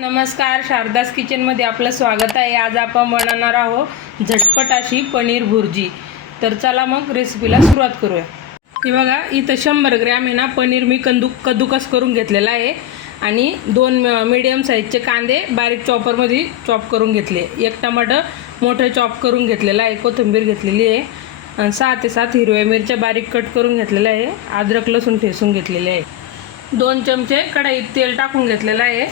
नमस्कार शारदास किचनमध्ये आपलं स्वागत आहे. आज आपण बनवणार आहोत झटपट अशी पनीर भुर्जी. तर चला मग रेसिपीला सुरुवात करूया. हे बघा इथं शंभर ग्रॅम आहे ना पनीर मी कंदू कद्दूकस करून घेतलेला आहे. आणि दोन मिडियम साईजचे कांदे बारीक चॉपरमध्ये चॉप करून घेतले. एक टमाटर मोठं चॉप करून घेतलेलं आहे कोथिंबीर घेतलेली आहे. आणि सहा ते सात हिरव्या मिरच्या बारीक कट करून घेतलेल्या आहे. अद्रक लसूण ठेसून घेतलेले आहे. दोन चमचे कढाईत तेल टाकून घेतलेलं आहे.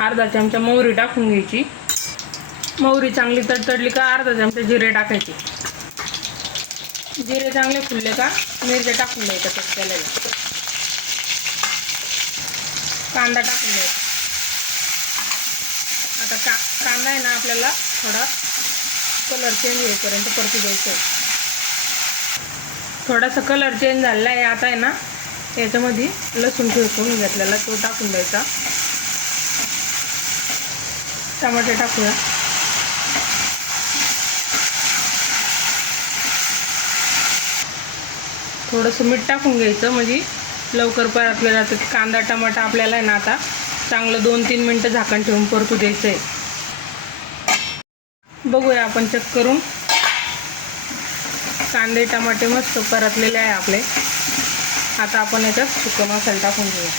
अर्धा चमचा मोहरी टाकून घ्यायची. मोहरी चांगली तडतडली का अर्धा चमचा जिरे टाकायचे. जिरे चांगले फुलले का मिरच्या टाकून द्यायच्या कच्च्याला कांदा टाकून द्यायचा. आता का कांदा आहे ना आपल्याला थोडा कलर चेंज होईपर्यंत परतू द्यायचं. आहे थोडासा कलर चेंज झालेला आहे आता आहे ना याच्यामध्ये लसूण ठेचून घेतलेला तो टाकून द्यायचा. टमाटे टाकूया. थोडंसं मीठ टाकून घ्यायचं म्हणजे लवकर परतलं जातं. कांदा टमाटा आपल्याला आहे ना आता चांगलं दोन तीन मिनटं झाकण ठेवून परतू द्यायचं आहे बघूया आपण चेक करून. कांदे टमाटे मस्त परतलेले आहे आपले. आता आपण याच्यात सुकं मसाला टाकून घेऊया.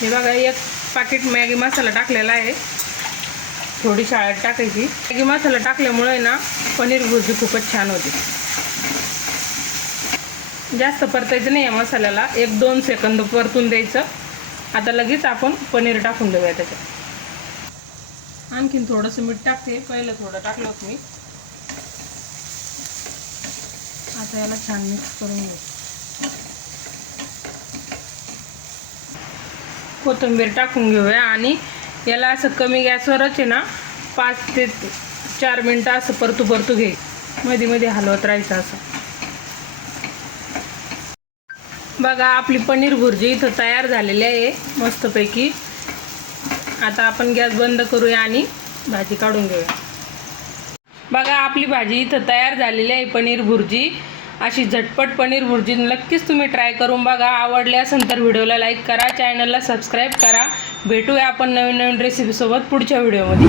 हे बघा एक पाकिट मॅगी मसाला टाकलेला आहे. थोडी शाळेत टाकायची. मॅगी मसाला टाकल्यामुळे ना पनीर भुर्जी खूपच छान होते. जास्त परतायचं नाही या मसाल्याला. एक दोन सेकंद परतून द्यायचं. आता लगेच आपण पनीर टाकून देऊया त्याच्यात. आणखीन थोडंसं मीठ टाकते. पहिलं थोडं टाकलं होतं मी. आता याला छान मिक्स करून घेऊ. कोथिंबीर टाकून घेऊया आणि याला असं कमी गॅसवरच आहे ना पाच ते चार मिनटं असं परतू परतू घे. मध्ये मध्ये हलवत राहायचं असं. बघा आपली पनीर भुर्जी इथं तयार झालेली आहे मस्तपैकी. आता आपण गॅस बंद करूया आणि भाजी काढून घेऊया. बघा आपली भाजी इथं तयार झालेली आहे पनीर भुर्जी. अशी झटपट पनीर भुर्जी नक्कीच तुम्ही ट्राय करून बघा. आवडले असेल तर व्हिडिओला लाईक करा. चॅनलला सबस्क्राईब करा. भेटूया आपण नवीन नवीन रेसिपीसोबत पुढच्या व्हिडिओमध्ये